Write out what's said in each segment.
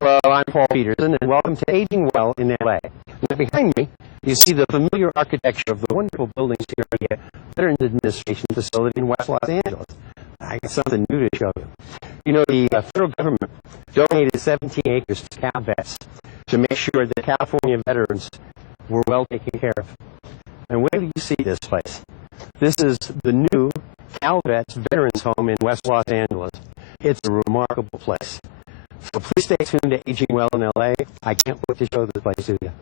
Hello, I'm Paul Peterson, and welcome to Aging Well in LA. Now, behind me, you see the familiar architecture of the wonderful buildings here at the Veterans Administration facility in West Los Angeles. I got something new to show you. You know, the federal government donated 17 acres to CalVets to make sure that California veterans were well taken care of. And where do you see this place? This is the new CalVets Veterans Home in West Los Angeles. It's a remarkable place. So please stay tuned to Aging Well in LA. I can't wait to show this place to you.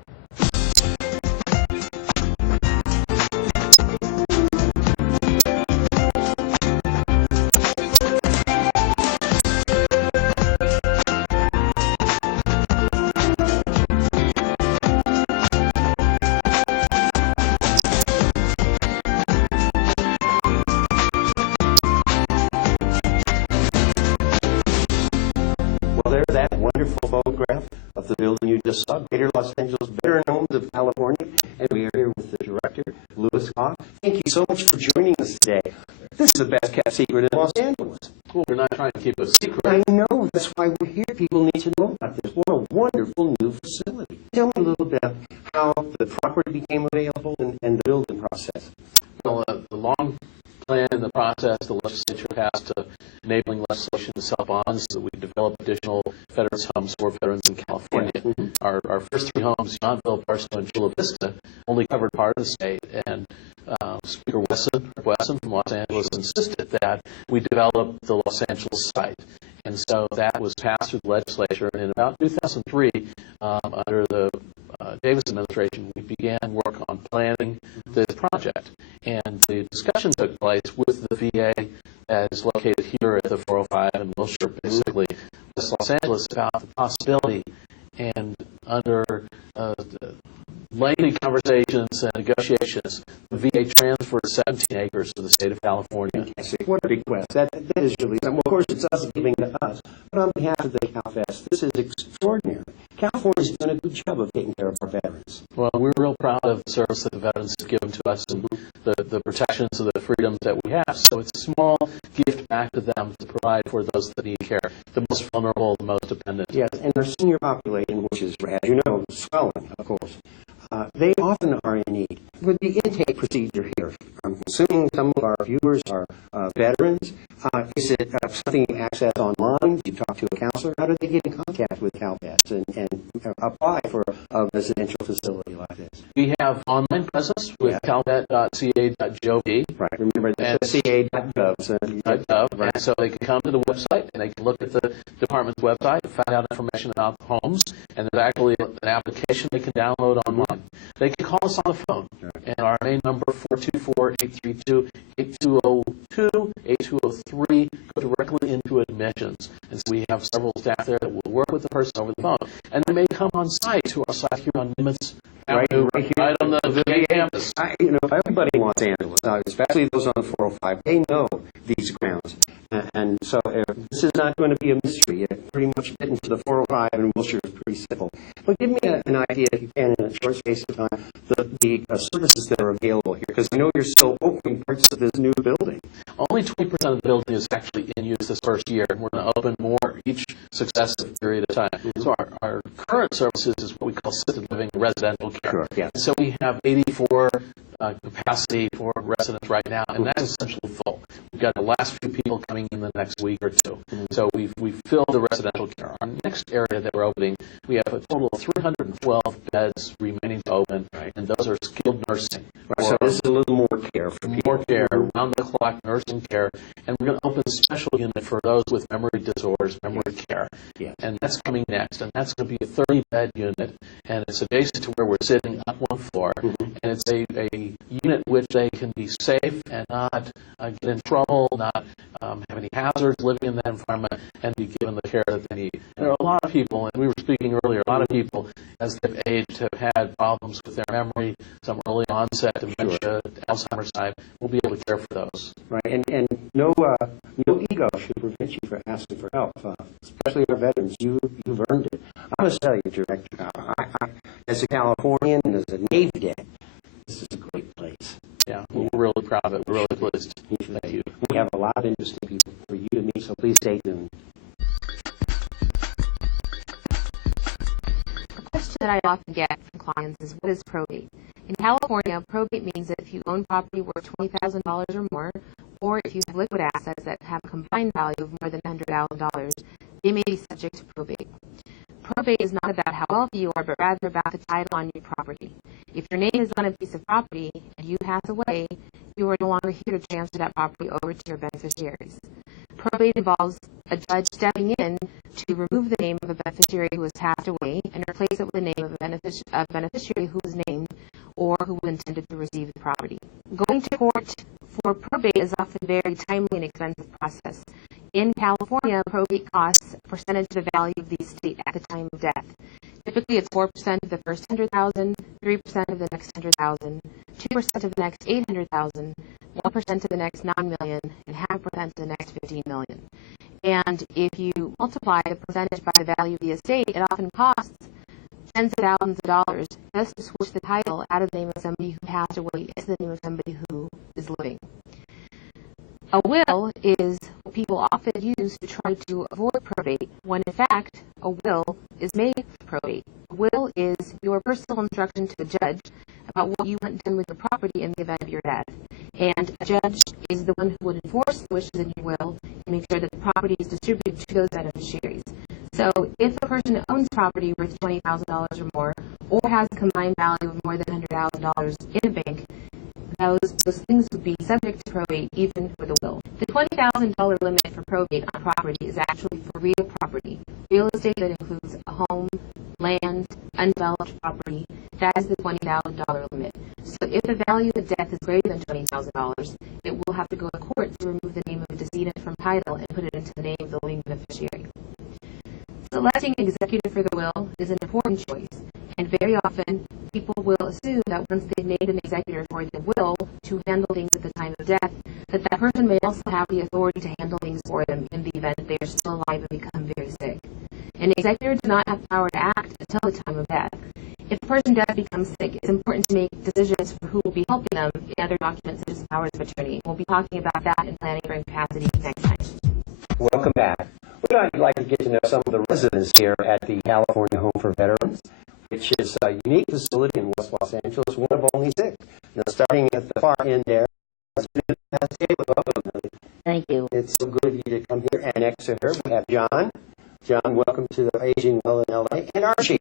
Well, there's that wonderful photograph of the building you just saw, Greater Los Angeles Veteran Homes of California, and we are here with the director, Louis Koch. Thank you so much for joining us today. This is the best kept secret in Los Angeles. Well, we're not trying to keep a secret. I know, that's why we're here. People need to know about this. What a wonderful new facility. Tell me a little bit about how the property became available and the building process. Well, the long plan in the process, the legislature passed enabling legislation to sell bonds, so we developed additional veterans homes for veterans in California. Yeah. Mm-hmm. Our first three homes, Yountville, Barstow, and Chula Vista, only covered part of the state, and Speaker Wesson from Los Angeles insisted that we develop the Los Angeles site. And so that was passed through the legislature, and in about 2003, under the Davis administration, we began work on planning this project. And the discussion took place with the VA that is located here at the 405 in Wilshire, basically, West Los Angeles, about the possibility. And under lengthy conversations and negotiations, the VA transferred 17 acres to the state of California. Fantastic. What a request. That is really, well, of course, it's us giving to us, but on behalf of the CalFest, this is extraordinary. California's done a good job of taking care of our veterans. Well, we're real proud of the service that the veterans have given to us and the protections and the freedoms that we have. So it's a small gift back to them to provide for those that need care, the most vulnerable, the most dependent. Yes, and our senior population, which is, as you know, swelling, of course, they often are in need. With the intake procedure here, I'm assuming some of our viewers are veterans. Is it something you access online? Do you talk to a counselor? How do they get in contact with CalVets and apply for a residential facility like this? We have online presence with calvet.ca.gov. Right, remember that's ca.gov. Right. And so they can come to the website and they can look at the department's website and find out information about the homes. And there's actually an application they can download online. They can call us on the phone. And our main number, 424-832-8202, 8203, go directly into admissions. And so we have several staff there that will work with the person over the phone. And they may come on site to our site here on Nimitz Avenue, right on the VA campus. Everybody in Los Angeles, especially those on the 405, they know these grounds. And so this is not going to be a mystery. It pretty much getting to the 405 and Wilshire is pretty simple. But give me an idea, if you can, in a short space of time, the services that are available here, because I know you're still opening parts of this new building. Only 20% of the building is actually in use this first year, and we're going to open more each successive period of time. So our current services is what we call assisted living residential care. Sure, yeah. So we have 84 capacity for residents right now, and that's essentially full. We've got the last few people coming in the next week or two. So we've filled the residential care. Our next area that we're opening, we have a total of 312 beds remaining to open, and those are skilled nursing. Right, so this is a little more care for people. More care, round-the-clock nursing care, and we're going to open a special unit for those with memory disorders, memory care. Yeah. And that's coming next, and that's going to be a 30-bed unit, and it's adjacent to where we're sitting up one floor, and it's a unit which they can be safe and not get in trouble, not have any hazards living in that environment, and be given the care that they need. There are a lot of people, and we were speaking earlier, a lot of people, as they've aged, have had problems with their memory, some early onset dementia, Alzheimer's type. We'll be able to care for those. Right, and no ego should prevent you from asking for help, especially our veterans. You've earned it. I must tell you, Director, as a Californian and as a Navy Cadet, this is a great place. Yeah, we're really proud of it. We're really pleased. Thank you. We have a lot of interesting people for you to meet, so please stay tuned. that I often get from clients is, what is probate? In California, probate means that if you own property worth $20,000 or more, or if you have liquid assets that have a combined value of more than $100,000, they may be subject to probate. Probate is not about how wealthy you are, but rather about the title on your property. If your name is on a piece of property and you pass away, you are no longer here to transfer that property over to your beneficiaries. Probate involves a judge stepping in to remove the name of a beneficiary who has passed away and replace it with the name of a beneficiary who was named or who intended to receive the property. Going to court for probate is often a very timely and expensive process. In California, probate costs a percentage of the value of the estate at the time of death. Typically, it's 4% of the first $100,000, 3% of the next $100,000, 2% of the next $800,000, 1% of the next $9 million, and 0.5% of the next $15 million. And if you multiply the percentage by the value of the estate, it often costs tens of thousands of dollars just to switch the title out of the name of somebody who passed away into the name of somebody who is living. A will is what people often use to try to avoid probate, when in fact a will is made for probate. A will is your personal instruction to a judge about what you want done with your property in the event of your death. And a judge is the one who would enforce the wishes in your will and make sure that the property is distributed to those beneficiaries. So if a person owns property worth $20,000 or more, or has a combined value of more than $100,000 in a bank, those things would be subject to probate even with a will. The $20,000 limit for probate on property is actually for real property. Real estate that includes a home, land, undeveloped property. That is the $20,000 limit. So if the value of death is greater than $20,000, it will have to go to court to remove the name of a decedent from title and put it into the name of the living beneficiary. Selecting an executor for the will is an important choice, and very often people will assume that once they've named an executor for the will to handle things at the time of death, that that person may also have the authority to handle things for them in the event that they are still alive and become very sick. An executor does not have power to act until the time of death. If a person does become sick, it's important to make decisions for who will be helping them in other documents such as powers of attorney. We'll be talking about that in planning for incapacity next time. Welcome back. We'd like to get to know some of the residents here at the California Home for Veterans, which is a unique facility in West Los Angeles, one of only 6. Now, starting at the far end there, thank you. It's so good of you to come here. And next to her, we have John. John, welcome to the Aging Well in L.A. And Archie.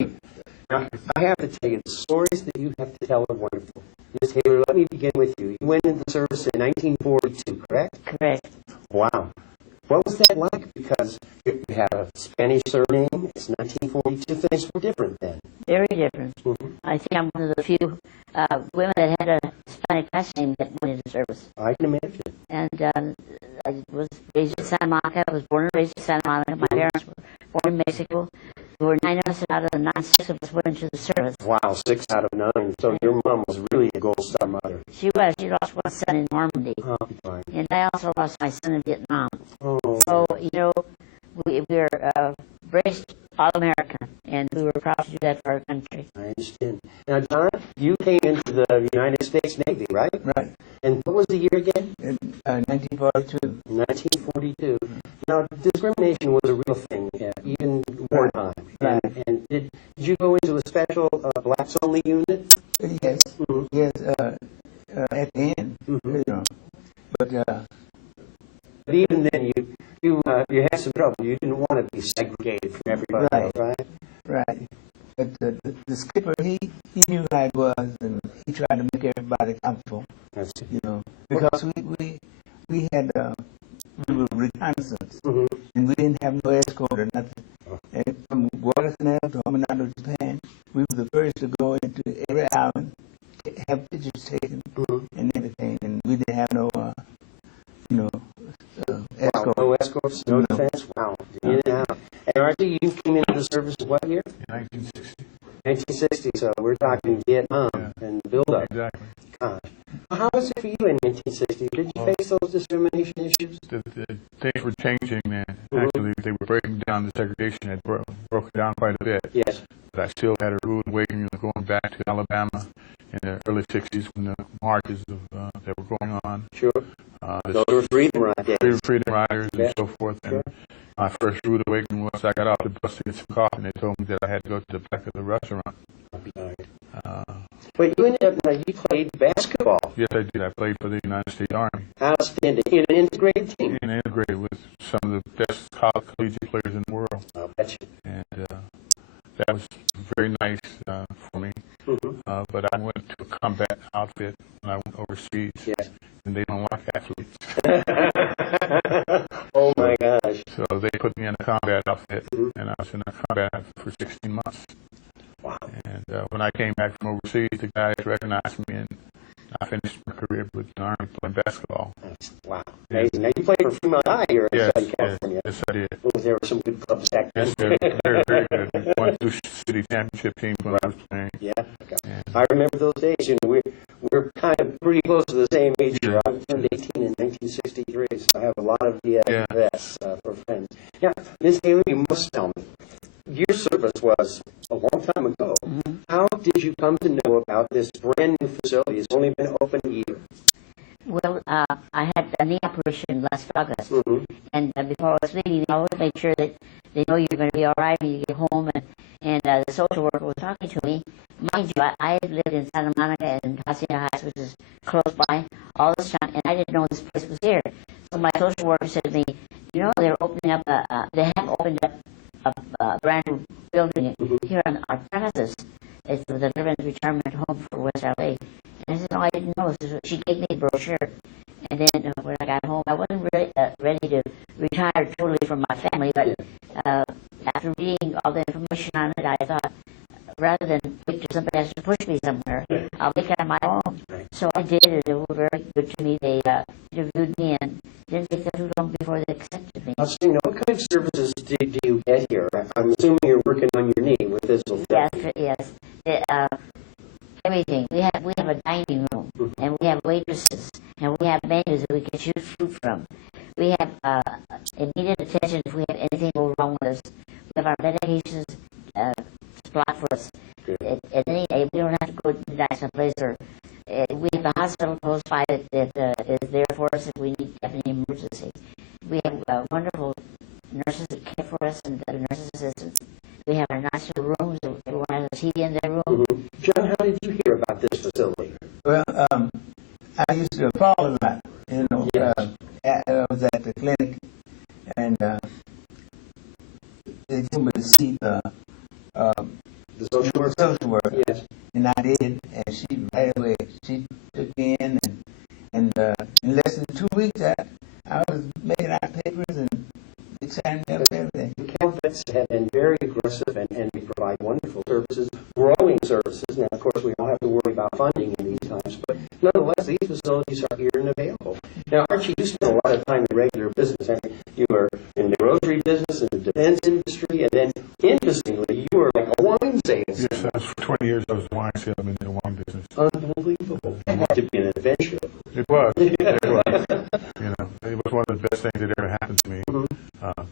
Now, I have to tell you, the stories that you have to tell are wonderful. Ms. Taylor, let me begin with you. You went into service in 1942, correct? Correct. Wow. What was that like? Because you have a Spanish surname. It's 1942. Things were different then. Very different. Mm-hmm. I think I'm one of the few women that had a Spanish last name that went into service. I can imagine. And I was raised in Santa Monica. I was born and raised in Santa Monica. My parents were born in Mexico. There were 9 of us, and out of the 9, 6 of us went into the service. Wow, 6 out of 9. So your mom was really a gold star mother. She was. She lost one son in Normandy. Oh, fine. And I also lost my son in Vietnam. Oh. So, you know, we're raised all-American, and we were proud to do that for our country. I understand. Now, John, you came into the United States Navy, right? Right. And what was the year again? In 1942. 1942. Now, discrimination was a real thing, even wartime. Right. And did you go into a special blacks-only unit? Yes. Mm-hmm. Yes. At the end, Mm-hmm. you know. But But even then, you had some trouble. You didn't want to be segregated from everybody else, right? right. But the skipper, he knew how it was, and he tried to make everybody comfortable. That's it. You know, because we had we were reconnaissance, Mm-hmm. and we didn't have no escort or nothing. And from Guadalcanal to Hominado, Japan, we were the first to go into every island, have pictures taken, and everything, and we didn't have no, escort. Wow, no escorts, no defense. Wow. In and out. And Archie, you came into the service in what year? 1960. 1960. So we're talking Vietnam and build-up. Exactly. Gosh. How was it for you in 1960? Did you face those discrimination issues? The things were changing then. Actually, they were breaking down. The segregation had broken down quite a bit. Yes. But I still had a rude awakening going back to Alabama in the early 60s when the marches that were going on. Sure. Those were Freedom Ride days. Freedom Riders and Yeah. so forth. And Sure. my first rude awakening was I got off the bus to get some coffee, and they told me that I had to go to the back of the restaurant. But you ended up, now you played basketball. Yes, I did. I played for the United States Army Outstanding. In an integrated team. and integrated with some of the best college collegiate players in the world. I'll bet you. And that was very nice for me. But I went to a combat outfit when I went overseas, Yes. and they don't like athletes. Oh my gosh. So they put me in a combat outfit, and I was in a combat outfit for 16 months. Wow. And when I came back from overseas, the guys recognized me, and I finished my career with the Army playing basketball. Wow. Amazing. Now you played for Fremont High here in Yes, Southern yes, California. yes, I did. Oh, there were some good clubs back then. Yes, very, very good. We won 2 city championship teams when I was playing. Yeah. Okay. And I remember those days. You know, we're kind of pretty close to the same age here. I turned 18 in 1963, so I have a lot of vets for friends. Now, Ms. Haley, you must tell me, your service was a long time ago. How did you come to know about this brand new facility? It's only been open a year. Well, I had a knee operation last August, and before I was leaving, I always make sure that they know you're going to be all right when you get home. And the social worker was talking to me. Mind you, I lived in Santa Monica and Hacienda Heights, which is close by, all this time, and I didn't know this place was here. So my social worker said to me, you know, they're opening up, they have opened up a brand new building here on our premises. It's the Veterans Retirement Home for West LA. And I said, no, I didn't know. So she gave me a brochure. And then when I got home, I wasn't really, ready to retire totally from my family, but after reading all the information on it, I thought, rather than wait till somebody has to push me somewhere, I'll make it on my own. So I did, and they were very good to me. They interviewed me, and didn't take them too long before they accepted me. Now, what kind of services do you get here? I'm assuming you're working on your knee with physical therapy. Yes. Everything. We have a dining room, and we have waitresses, and we have menus that we can choose food from. We have immediate attention if we have anything go wrong with us. We have our medications supplied for us. We don't have to go to the nice place, or we have a hospital close by that is there for us if we need to have any emergency. We have wonderful nurses that care for us and nurses assistants. We have our nice little rooms. Everyone has a TV in their room. John, how did you hear about this facility? Well, I used to fall a lot. You know, Yes. I was at the clinic, and they told me to see the social worker. Yes. And I did, and she right away she took me in, and in less than 2 weeks, I was making out papers and signing up everything. The Calvets have been very aggressive and we provide wonderful services, growing services. Now, of course, we don't have to worry about funding in these times, but nonetheless, these facilities are here and available. Now, Archie, you spent a lot of time in regular business. I mean, you were in the grocery business, in the defense industry, and then, interestingly, you were like a wine salesman. yes, for 20 years I was a wine salesman in the wine business. Unbelievable. That had to be an adventure. It was. It was. You know, it was one of the best things that ever happened to me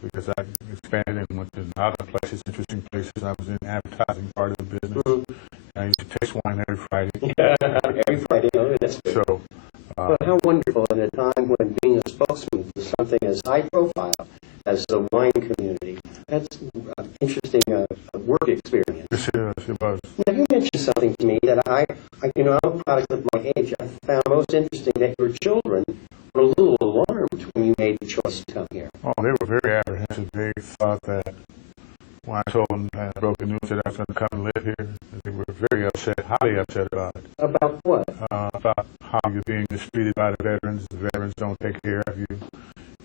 because I expanded and went to other places, interesting places. I was in the advertising part of the business. I used to taste wine every Friday. Every Friday, oh, that's good. So, But how wonderful in a time when being a spokesman for something as high profile as the wine community. That's an interesting work experience. yes, it was. Now, you mentioned something to me that I'm a product of my age. I found most interesting that your children were a little alarmed when you made the choice to come here. Oh, they were very apprehensive. They thought that when I told them I broke the news that I was going to come and live here, they were very upset, highly upset about it. About what? About how you're being mistreated by the veterans don't take care of you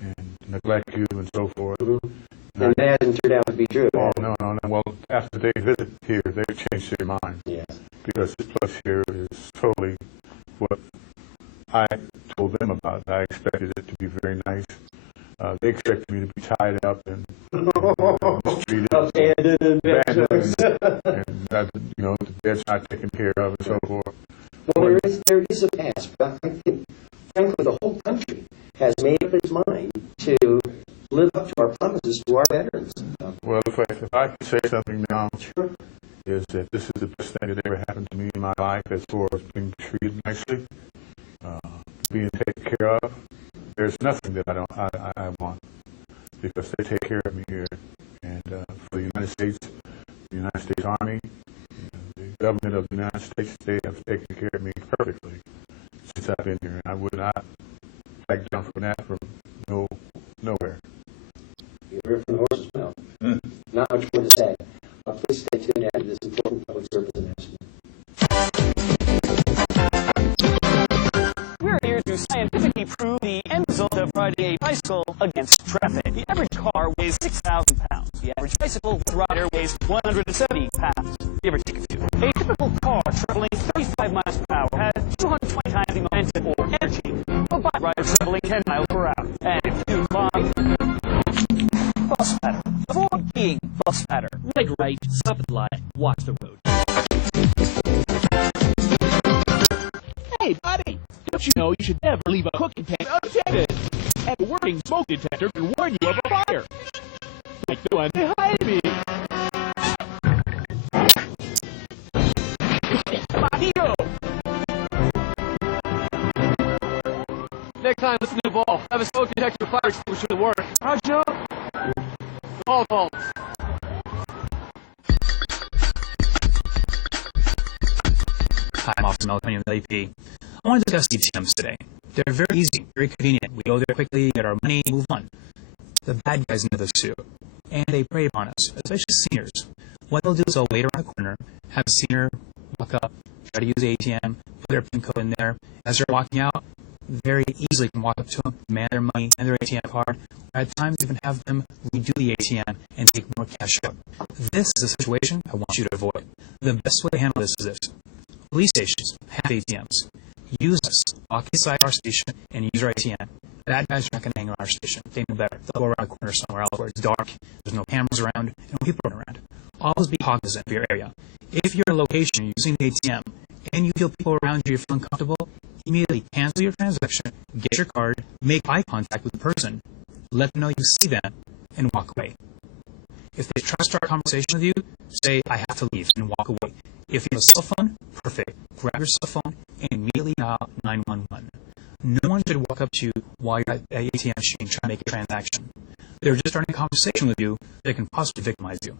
and neglect you and so forth. And that hasn't turned out to be true. Oh, no. Well, after they visit here, they've changed their mind. Yes. Because this place here is totally what I told them about. I expected it to be very nice. They expected me to be tied up and mistreated, Abandoned adventurers. and the bed's not taken care of and so forth. Well, there is a past, but I think, frankly, the whole country has made up its mind to live up to our promises to our veterans. Well, if I could say something now, Sure. is that this is the best thing that ever happened to me in my life as far as being treated nicely, being taken care of. there's nothing that I want, because they take care of me here. And for the United States Army, the government of the United States, they have taken care of me perfectly since I've been here. And I would not back down from that from nowhere. You heard from the horse's mouth. Not much more to say. Please stay tuned after this important public service announcement. We're here to scientifically prove the end result of riding a bicycle against traffic. The average car weighs 6,000 pounds. The average bicycle with rider weighs 170 pounds. Give or take a few. A typical car traveling 35 miles per hour has 220 times the momentum or energy of a bike rider traveling 10 miles per hour. And if you combine bus pattern, avoid being bus pattern. Right, stop at the light, watch the road. Hey, buddy! Don't you know you should never leave a cooking pan unattended? And a working smoke detector can warn you of a fire. Like the one behind me. Mario! Next time, listen to the ball. Have a smoke detector fire extinguisher to work. How'd you know? All calls. Hi, I'm Officer Melconian with LAP. I want to discuss ATMs today. They're very easy, very convenient. We go there quickly, get our money, move on. The bad guys know this too, and they prey upon us, especially seniors. What they'll do is they'll wait around the corner, have a senior walk up, try to use the ATM, put their PIN code in there. As they're walking out, very easily can walk up to them, demand their money and their ATM card, or at times even have them redo the ATM and take more cash out. This is a situation I want you to avoid. The best way to handle this is this. Police stations have ATMs. Use us. Walk inside our station and use our ATM. Bad guys are not going to hang on our station. They know better. They'll go around the corner somewhere else where it's dark, there's no cameras around, and no people around. Always be cognizant of your area. If you're in a location using the ATM and you feel people around you, you're feeling comfortable, immediately cancel your transaction, get your card, make eye contact with the person, let them know you see them, and walk away. If they try to start a conversation with you, say, I have to leave, and walk away. If you have a cell phone, perfect. Grab your cell phone and immediately dial 911. No one should walk up to you while you're at the ATM machine trying to make a transaction. They're just starting a conversation with you that can possibly victimize you.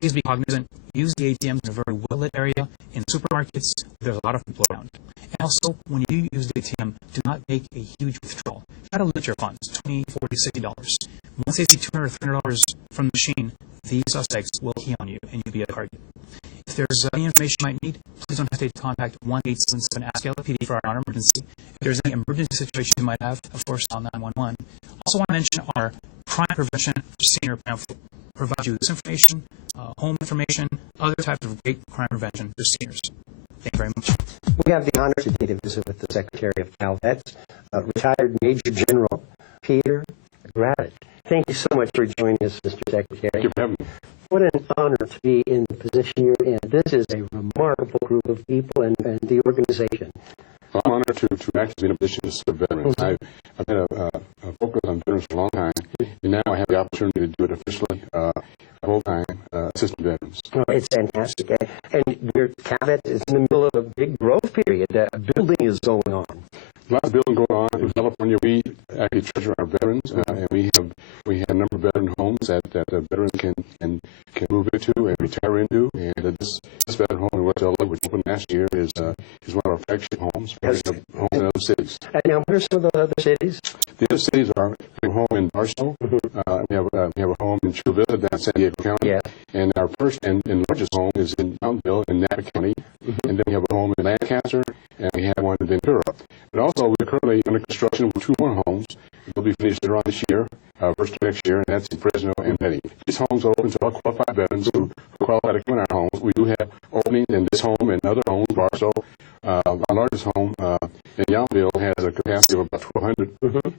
Please be cognizant. Use the ATMs in a very well-lit area. In supermarkets, there's a lot of people around. And also, when you use the ATM, do not make a huge withdrawal. Try to limit your funds, $20, $40, $60. Once they see $200 or $300 from the machine, these suspects will key on you and you'll be a target. If there's any information you might need, please don't hesitate to contact 1-877-ASK-LAPD for our non-emergency. If there's any emergency situation you might have, of course, dial 911. Also want to mention our crime prevention for senior pamphlet. Provide you this information, home information, other types of great crime prevention for seniors. Thank you very much. We have the honor today to visit with the Secretary of Cal Vets, retired Major General Peter Gravett. Thank you so much for joining us, Mr. Secretary. Thank you for having me. What an honor to be in the position you're in. This is a remarkable group of people and the organization. Well, I'm honored to actually be in a position to serve veterans. I've had a focus on veterans for a long time, and now I have the opportunity to do it officially, full-time, assisting veterans. Oh, it's fantastic. And your cabinet is in the middle of a big growth period. Building is going on. Lots of building going on. In California, we actually treasure our veterans, and we have a number of veteran homes that veterans can move into and retire into. And this veteran home in West LA, which opened last year, is one of our flagship homes. We have homes in other cities. Now, what are some of the other cities? The other cities are we have a home in Barstow. We have a home in Chula Vista down in San Diego County. Yeah. And our first and largest home is in Mountainville in Napa County. And then we have a home in Lancaster, and we have one in Ventura. But also, we're currently under construction with 2 more homes. They'll be finished later on this year, first of next year, and that's in Fresno and Benny. These homes are open to all qualified veterans who qualify to come in our homes. We do have openings in this home and other homes. Barstow, our largest home in Yountville has a capacity of about 1,200,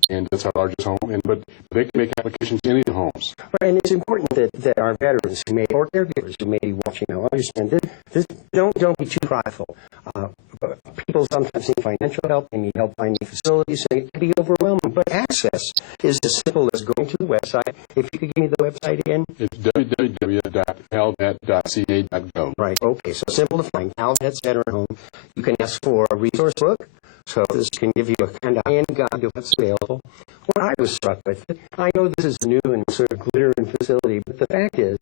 and that's our largest home. But they can make applications to any of the homes. And it's important that our veterans who may, or caregivers who may be watching now, understand this. Don't be too prideful. People sometimes need financial help. They need help finding facilities. So it can be overwhelming. But access is as simple as going to the website. If you could give me the website again. It's www.calvet.ca.gov. Right. Okay. So simple to find. Cal Vets Veteran Home. You can ask for a resource book, So this can give you a kind of hand-guide to what's available. What I was struck with, I know this is new and sort of glittering facility, but the fact is,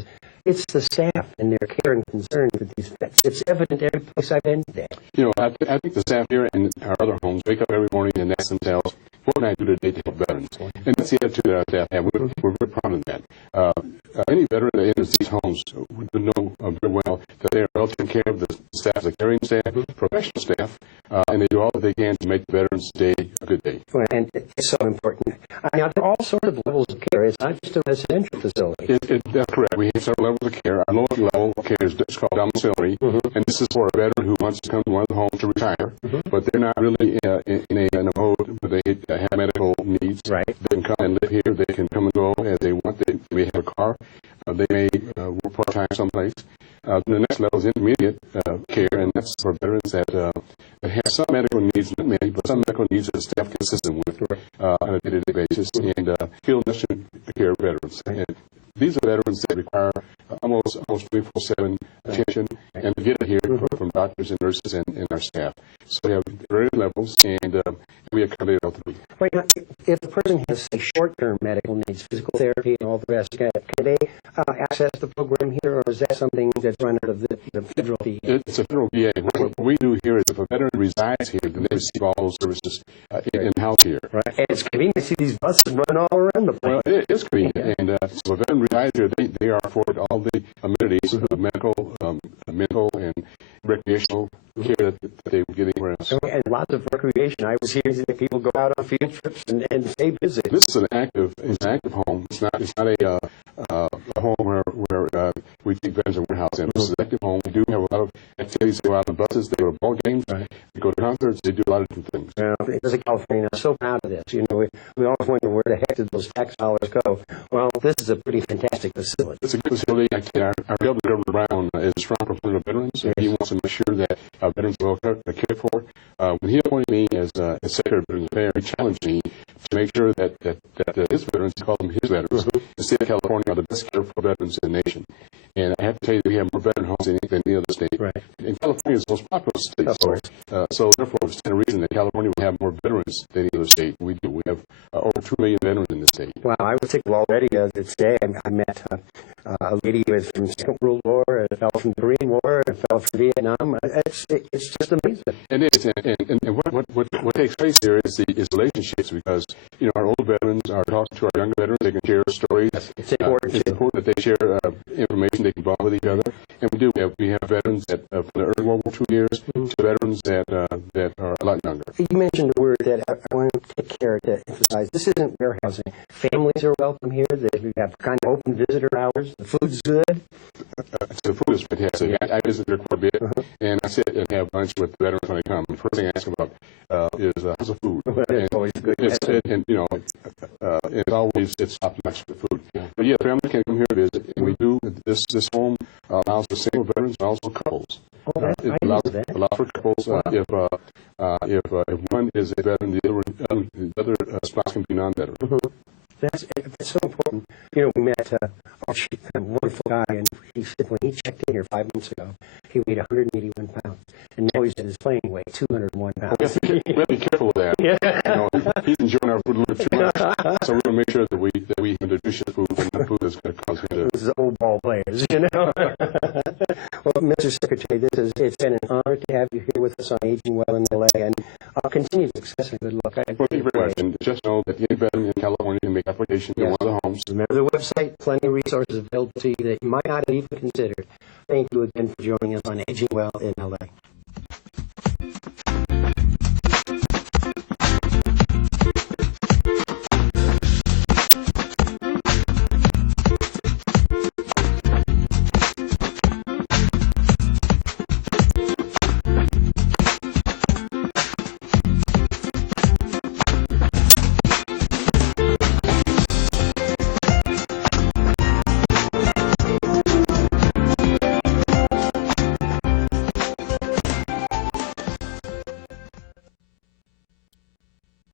it's the staff and their care and concern for these pets. It's evident every place I've been today. You know, I think the staff here and our other homes wake up every morning and ask themselves, what can I do today to help veterans? And that's the attitude that our staff have. We're very proud of that. Any veteran that enters these homes would know very well that they are well taken care of. The staff, the caring staff, professional staff, and they do all that they can to make the veterans' day a good day. Well, and it's so important. Now, there are all sorts of levels of care. It's not just a residential facility. That's correct. We have several levels of care. Our lowest level of care is called domiciliary, and this is for a veteran who wants to come to one of the homes to retire, but they're not really in a mode where they have medical needs. Right. They can come and live here. They can come and go as they want. They may have a car. They may work part-time someplace. The next level is intermediate care, and that's for veterans that have some medical needs, not many, but some medical needs that the staff can assist them with on a day-to-day basis, and field mission care veterans. And these are veterans that require almost 24/7 attention, and to get it here from doctors and nurses and our staff. So we have various levels, and we accommodate all three. Wait, if a person has, say, short-term medical needs, physical therapy and all the rest, can they access the program here, or is that something that's run out of the federal VA? It's a federal VA. What we do here is if a veteran resides here, then they receive all those services in-house here. Right. And it's convenient to see these buses run all around the place. Well, it is convenient, and so a veteran resides here, they are afforded all the amenities of medical, mental, and recreational care that they would get anywhere else. And lots of recreation. I was hearing that people go out on field trips and stay busy. This is an active home. It's not a home where we keep veterans in warehouse in. This is an active home. We do have a lot of activities. They go out on buses. They go to ball games. Right. They go to concerts. They do a lot of different things. Well, as a Californian, I'm so proud of this. You know, we always wonder where the heck did those tax dollars go. Well, this is a pretty fantastic facility. It's a good facility. Our Governor Brown is a strong proponent of veterans, and he wants to make sure that veterans are well cared for. When he appointed me as Secretary of Veterans Affairs, he challenged me to make sure that his veterans, he called them his veterans, the state of California are the best care for veterans in the nation. And I have to tell you that we have more veteran homes than any other state. Right. And California is the most popular state. So therefore, it's a reason that California will have more veterans than any other state. We do. We have over 2 million veterans in the state. Wow, I was thinking already today I met a lady who was from the Second World War, a fellow from the Korean War, a fellow from Vietnam. It's just amazing. And it is. And what takes place here is relationships, because our old veterans are talking to our younger veterans. They can share stories. It's important. It's important that they share information they can bond with each other. And we have veterans that from the early World War II years to veterans that are a lot younger. You mentioned a word that I want to take care to emphasize. This isn't warehousing. Families are welcome here. We have kind of open visitor hours. The food's good. The food is fantastic. I visit there quite a bit, and I sit and have lunch with the veterans when they come. The first thing I ask them about is how's the food. It's always good. It's top-notch the food. But yeah, family can come here and visit, and we do. This home allows for single veterans and also couples. It allows for couples if one is a veteran, the other spouse can be non-veteran. That's so important. We met a wonderful guy, and he said when he checked in here 5 months ago, he weighed 181 pounds, and now he's at his playing weight, 201 pounds. We have to be careful with that. Yeah. He's enjoying our food a little bit too much, so we're going to make sure that we introduce his food and the food that's going to cause him to. This is old ball players, Well, Mr. Secretary, it's been an honor to have you here with us on Aging Well in LA, and continued success and good luck. Well, thank you very much, and just know that any veteran in California can make application to one of the homes. Remember the website, plenty of resources available to you that you might not have even considered. Thank you again for joining us on Aging Well in LA.